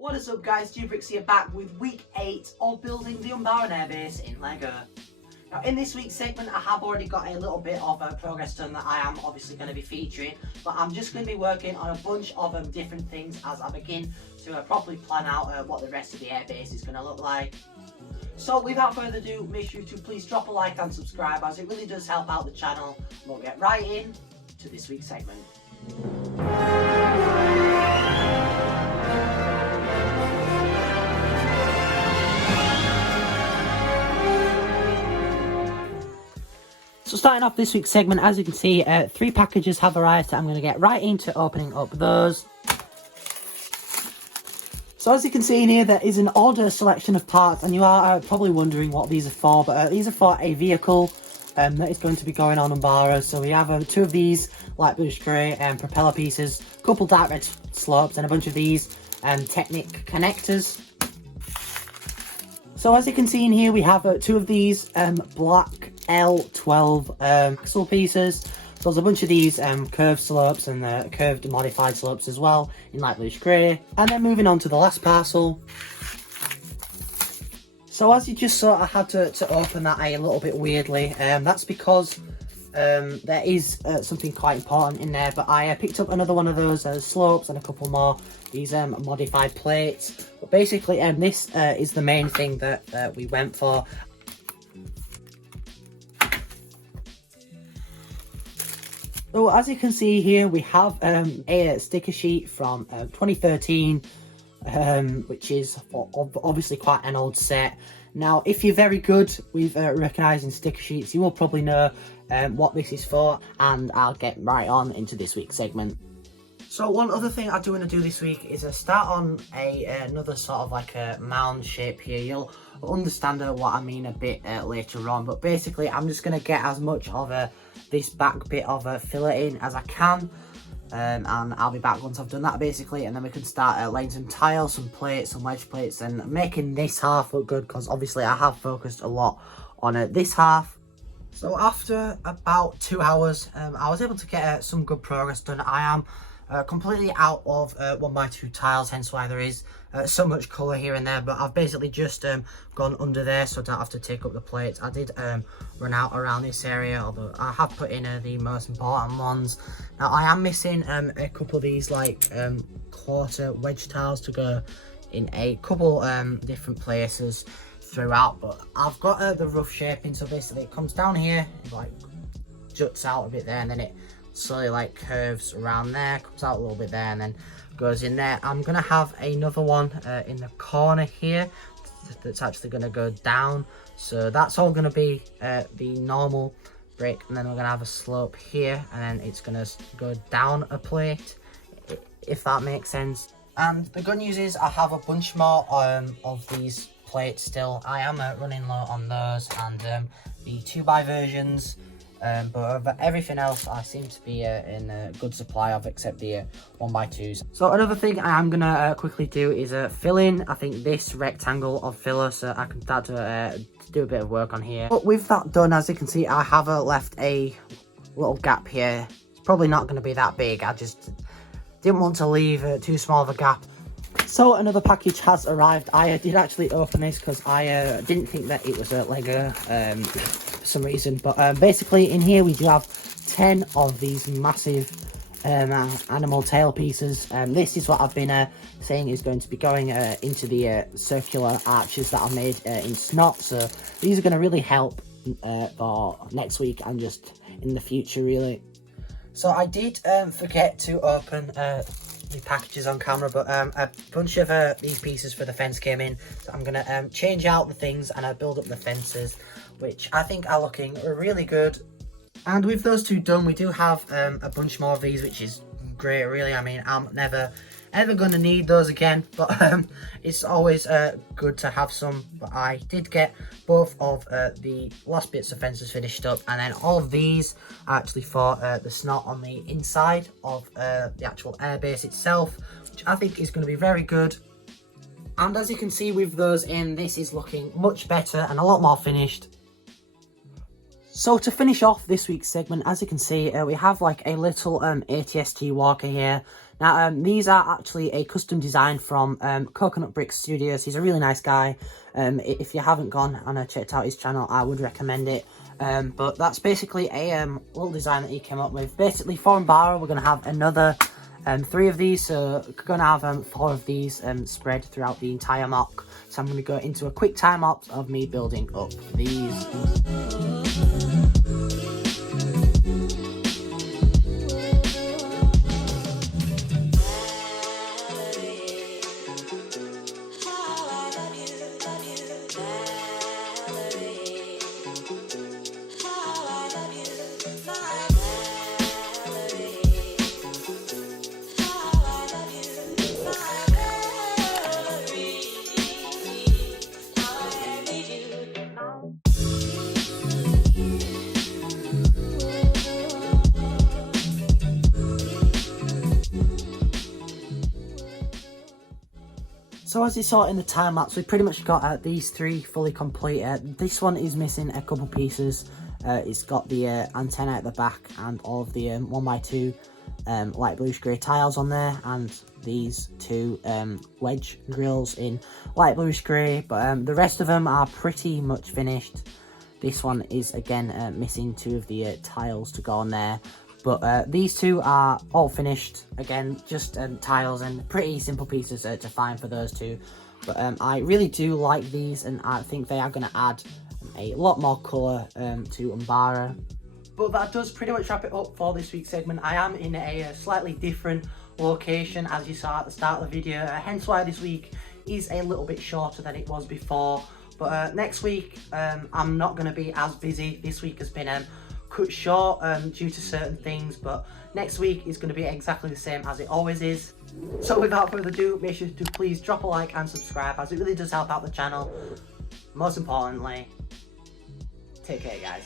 What is up guys, Brix here back with week 8 of building the Umbaran Airbase in LEGO. Now in this week's segment I have already got a little bit of progress done that I am obviously going to be featuring, but I'm just going to be working on a bunch of different things as I begin to properly plan out what the rest of the airbase is going to look like. So without further ado, make sure to please drop a like and subscribe as it really does help out the channel. We'll get right in to this week's segment. So starting off this week's segment, as you can see, 3 packages have arrived, so I'm going to get right into opening up those. So as you can see in here, there is an odd selection of parts, and you are probably wondering what these are for, but these are for a vehicle that is going to be going on UMBARA. So we have 2 of these light bluish grey propeller pieces, a couple dark red slopes, and a bunch of these Technic connectors. So as you can see in here, we have 2 of these black L12 axle pieces. So there's a bunch of these curved slopes and curved modified slopes as well in light bluish grey. And then moving on to the last parcel. So as you just saw, I had to open that a little bit weirdly. That's because there is something quite important in there, but I picked up another one of those slopes and a couple more these modified plates. But basically this is the main thing that we went for. So as you can see here, we have a sticker sheet from 2013, which is obviously quite an old set. Now, if you're very good with recognising sticker sheets, you will probably know what this is for, and I'll get right on into this week's segment. So one other thing I do want to do this week is start on another sort of like a mound shape here. You'll understand what I mean a bit later on, but basically I'm just going to get as much of this back bit of fillet in as I can, and I'll be back once I've done that basically, and then we can start laying some tiles, some plates, some wedge plates, and making this half look good, because obviously I have focused a lot on this half. So after about 2 hours, I was able to get some good progress done. I am completely out of 1x2 tiles, hence why there is so much colour here and there, but I've basically just gone under there so I don't have to take up the plates. I did run out around this area, although I have put in the most important ones. Now I am missing a couple of these like quarter wedge tiles to go in a couple different places throughout, but I've got the rough shaping. So basically it comes down here, it like juts out a bit there, and then it slowly like curves around there, comes out a little bit there, and then goes in there. I'm gonna have another one in the corner here that's actually gonna go down, so that's all gonna be the normal brick, and then we're gonna have a slope here, and then it's gonna go down a plate, if that makes sense. And the good news is I have a bunch more of these plates still. I am running low on those and the 2x versions. But everything else I seem to be in a good supply of, except the 1x2s. So another thing I am going to quickly do is fill in, I think, this rectangle of filler, so I can start to do a bit of work on here. But with that done, as you can see, I have left a little gap here. It's probably not going to be that big, I just didn't want to leave too small of a gap. So another package has arrived. I did actually open this because I didn't think that it was a Lego for some reason, but basically in here we do have 10 of these massive animal tail pieces. This is what I've been saying is going to be going into the circular arches that I made in Snot, so these are going to really help for next week and just in the future really. So I did forget to open the packages on camera, but a bunch of these pieces for the fence came in, so I'm gonna change out the things and build up the fences, which I think are looking really good. And with those 2 done, we do have a bunch more of these, which is great really. I mean, I'm never ever gonna need those again, but it's always good to have some. But I did get both of the last bits of fences finished up, and then all of these are actually for the Snot on the inside of the actual airbase itself, which I think is going to be very good. And as you can see with those in, this is looking much better and a lot more finished. So to finish off this week's segment, as you can see, we have like a little ATST walker here. Now, these are actually a custom design from Coconut Brix Studios. He's a really nice guy. If you haven't gone and checked out his channel, I would recommend it. But that's basically a little design that he came up with. Basically, for UMBARA, we're going to have another 3 of these. So we're going to have 4 of these spread throughout the entire mock. So I'm going to go into a quick time lapse of me building up these. So as you saw in the time lapse, we pretty much got these 3 fully complete. This one is missing a couple pieces. It's got the antenna at the back and all of the 1x2 light bluish grey tiles on there, and these 2 wedge grills in light bluish grey, but the rest of them are pretty much finished. This one is again missing 2 of the tiles to go on there. But these 2 are all finished. Again, just tiles and pretty simple pieces to find for those 2. But I really do like these, and I think they are going to add a lot more colour to UMBARA. But that does pretty much wrap it up for this week's segment. I am in a slightly different location, as you saw at the start of the video, hence why this week is a little bit shorter than it was before. But next week, I'm not going to be as busy. This week has been cut short due to certain things, but next week is going to be exactly the same as it always is. So without further ado, make sure to please drop a like and subscribe, as it really does help out the channel. Most importantly, take care, guys.